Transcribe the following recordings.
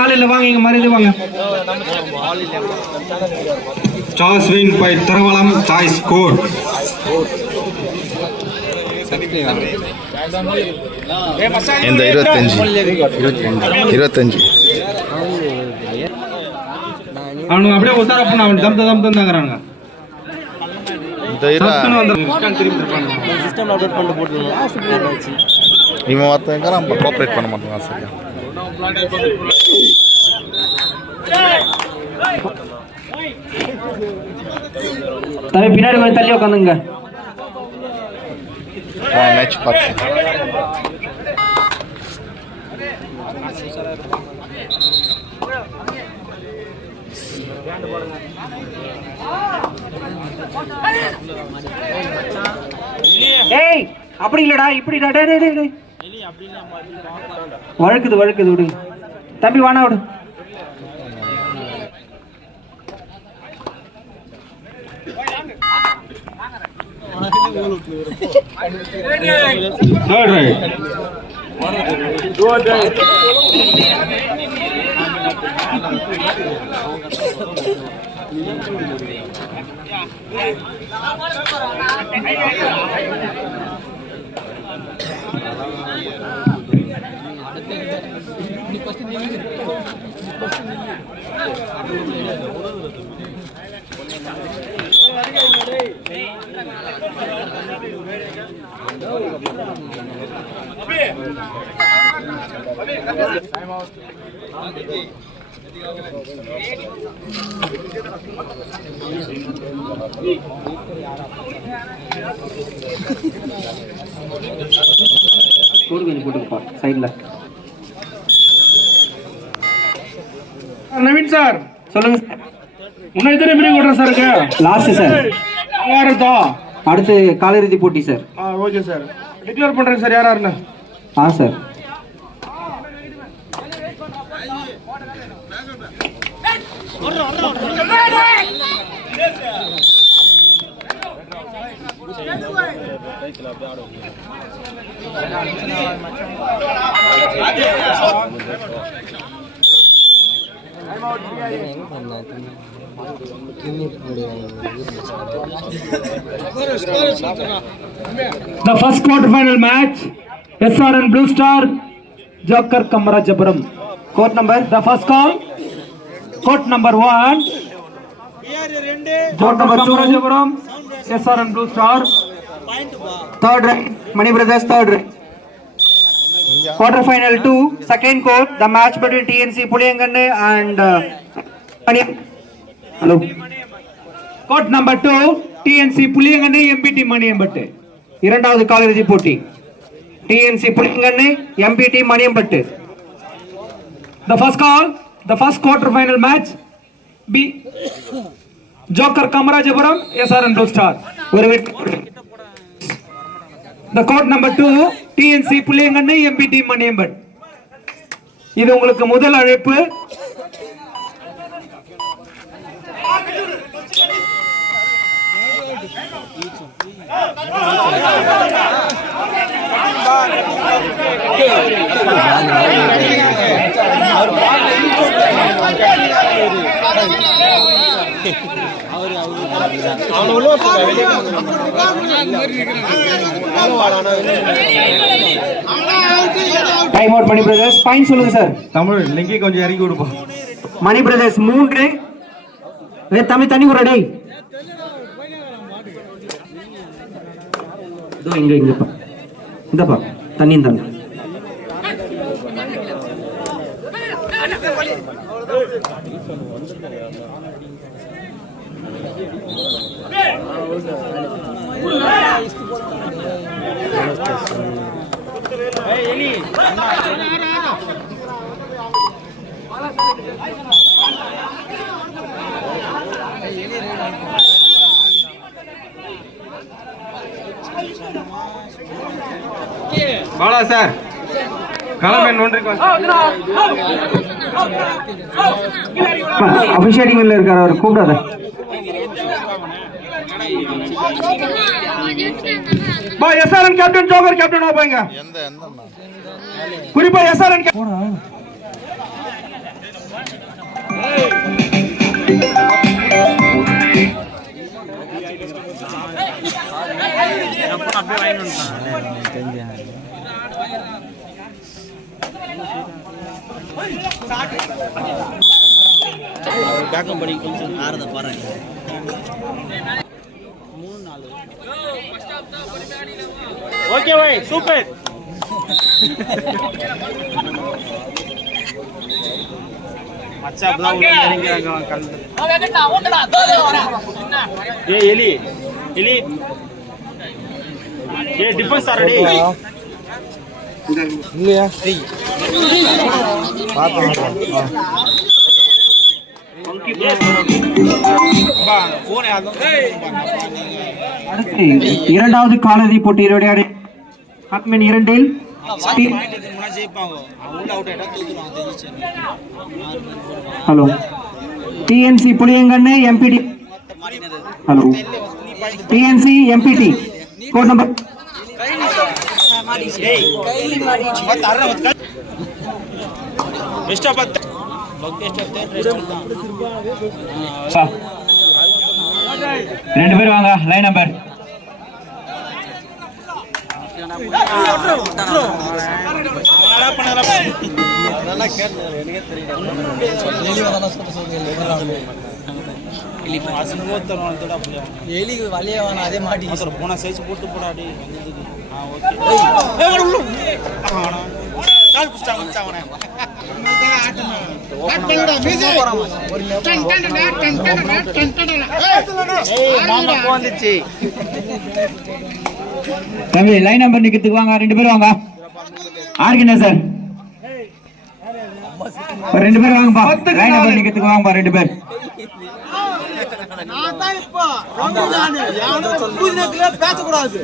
ஆள் இல்ல, வாங்க இங்க மரியாதை வாங்க. Toss win by Thiruvalam Sai score. இந்த 25 அவனுங்க அப்படியே உத்தார பண்ண அவன் தம் தம் தாங்கறாங்க. இந்த சிஸ்டம் அப்டேட் பண்ணிட்டு போட்டுருங்க. இவன் ஒருத்தன் கோஆபரேட் பண்ண மாட்டான் சரியா. தம்பி பின்னாடி கொஞ்சம் தள்ளி உட்காந்துங்க. மேட்ச் பார்த்து ஏய் அப்படி இல்லடா இப்படிடா. டேய் டேய் டேய் வழுக்குது விடு தம்பி, வானா விடு. Third right. நவீன் சார் சொல்லுங்க. முன்னாடி தானே பிரேக் ஓடுற சார் இருக்கு. Last sir. யாரதா அடுத்து காலிறுதி போட்டி சார். ஓகே சார், டிக்ளேர் பண்றேன் சார். யாராருன்னு sir The first quarter-final match, SRN Blue Star, Joker Kamarajapuram. Court number. The first call, court number 1, Court number 2, Kamarajapuram, SRN Blue Star. third right, Mani Brothers third right. Quarter final 2, second court, the match between TNC Puliyanganne and hello. Court number 2, TNC Puliyanganne, MPT Maniyambatti. இரண்டாவது காலிறுதி போட்டி TNC புலியங்கண்ணே MPT Maniyampattu. The first call, the first quarter-final match, B, Joker Kamarajapuram, SRN Blue Star. The court number 2, TNC Puliyanganne, MPT Maniyambatti. இது உங்களுக்கு முதல் அழைப்பு. Time out மணி brothers. Point சொல்லுங்க sir. Tamil லிங்கி கொஞ்சம் இறக்கி கொடுப்போம். மணி பிரதர்ஸ் 3. தமிழ் தண்ணி ஒரு டேய். இங்கப்பா இந்தப்பா தண்ணி தாங்க. பாலா சார் களம் ஒன்றுக்கு அபிஷேகிங்ல இருக்காரு, அவர் கூப்பிடாத. பா எஸ்ஆர்என் கேப்டன் ஜோக்கர் கேப்டன் ஆபாங்க. குறிப்பா எஸ்ஆர்என் பேக்கம் படி கொஞ்சம் ஆறத பாருங்க. Okay bye, super. மச்சா அப்பதான் உள்ள இறங்குறாங்க கல்லு. ஏய் எலி எலி ஏய் டிஃபென்ஸ் ஆறடி இல்லையா பார்த்தேன். அடுத்து இரண்டாவது காலிறுதி போட்டியில் விளையாடி ஆத்மன் இரண்டில் ஹலோ டிஎன்சி புளியங்கண்ணு எம்பிடி. ஹலோ டிஎன்சி எம்பிடி கோட் நம்பர் ரெண்டு பேர் வாங்க லைன் நம்பர். அதே மாட்டி போன சைஸ் போட்டு போடாடி. தம்பி லைன் நம்பர் நிக்கிறதுக்கு வாங்க, ரெண்டு பேரும் வாங்க. ஆர்கனைசர் சார் ரெண்டு பேரும் வாங்கப்பா, லைன் நம்பர் நிக்கிறதுக்கு வாங்கப்பா ரெண்டு பேர். பேசக்கூடாது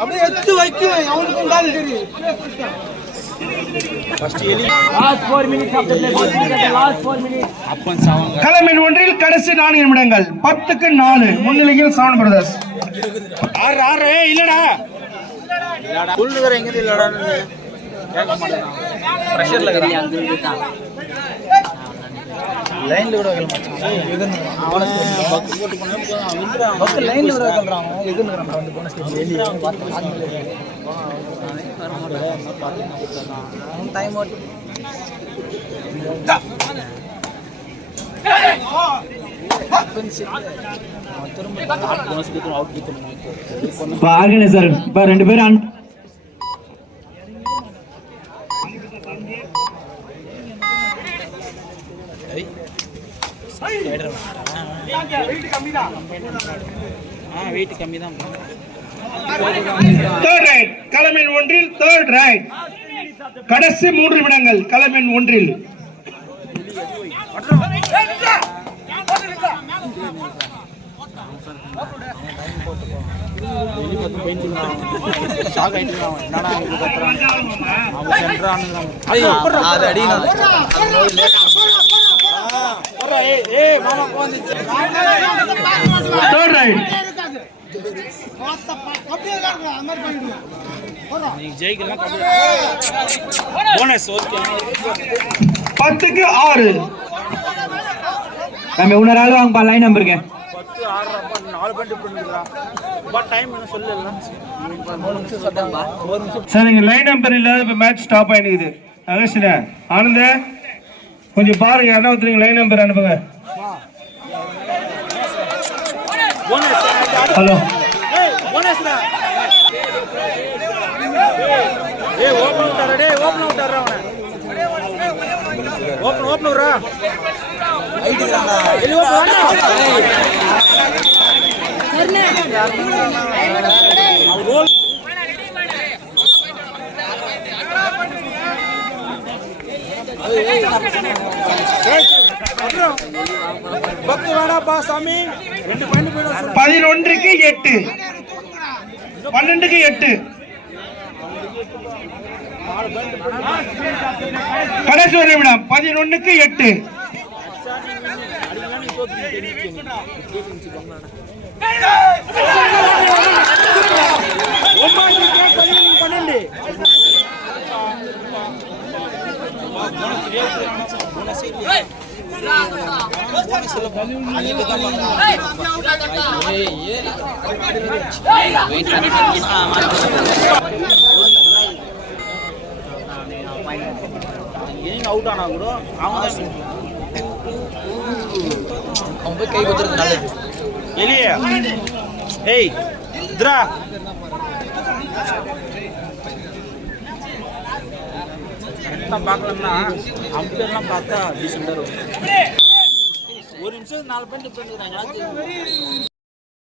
அப்படியே எடுத்து வைக்க களமின் ஒன்றில் கடைசி 4 நிமிடங்கள். 10க்கு 4 முன்னிலையில் சவுண்ட் பிரதர்ஸ். இல்லடா புல்லுகிற எங்க இல்லடா கேட்க மாட்டேன். பிரஷர்ல லைன்ல கூட வைக்கல மச்சான். அவன பக் போட்டு பண்ணா பக் லைன்ல கூட வைக்கறாங்க. எதுங்கறாங்க வந்து போன ஸ்டேஜ் வெளிய டைம் அவுட். ஆர்கனைசர் இப்ப ரெண்டு பேரும் வெயிட் கம்மி தான். தேர்ட் ரைட் களமின் ஒன்றில் தேர்ட் ரைட் கடைசி 3 நிமிடங்கள். களமின் ஒன்றில் தேர்ட் ரைட் போனஸ் ஓகே. 10க்கு 6 நம்ம இன்னொரு ஆள் வாங்கப்பா லைன் நம்பருக்கு. 10 6 4 பாயிண்ட் பண்ணிடுறா. பட் டைம் என்ன சொல்லல. 3 நிமிஷம் சொன்னாங்க. 1 நிமிஷம் சார் நீங்க லைன் நம்பர் இல்லாத இப்ப மேட்ச் ஸ்டாப் ஆயிடுது. அகஸ்டினா ஆனந்த கொஞ்சம் பாருங்க, யாரா ஒருத்தர் லைன் நம்பர் அனுப்புங்க. ஹலோ போனஸ்டா. ஏய் ஓபன் அவுட்டர் டேய், ஓபன் அவுட்டர் அவன. ஓபன் வரா. ஐடிங்கடா. எலி ஓபன் அவ கோல். பக்கு வேணாப்பா சாமி. 2 பாயிண்ட் போயிடும். 11க்கு 8 12க்கு 8 கடைசி ஒரு நிமிடம். 11க்கு 8 12 அவுட் ஆனா கூட அவங்க போய் கை கொடுத்துறது நல்லது. எலியா ஏய் இத்ரா பார்க்கலன்னா அம்பேர்லாம் பார்த்தா டீசெண்டாக இருக்கும். ஒரு நிமிஷம் 4 பேர் டிஃபரெண்ட் இருக்கிறாங்களா?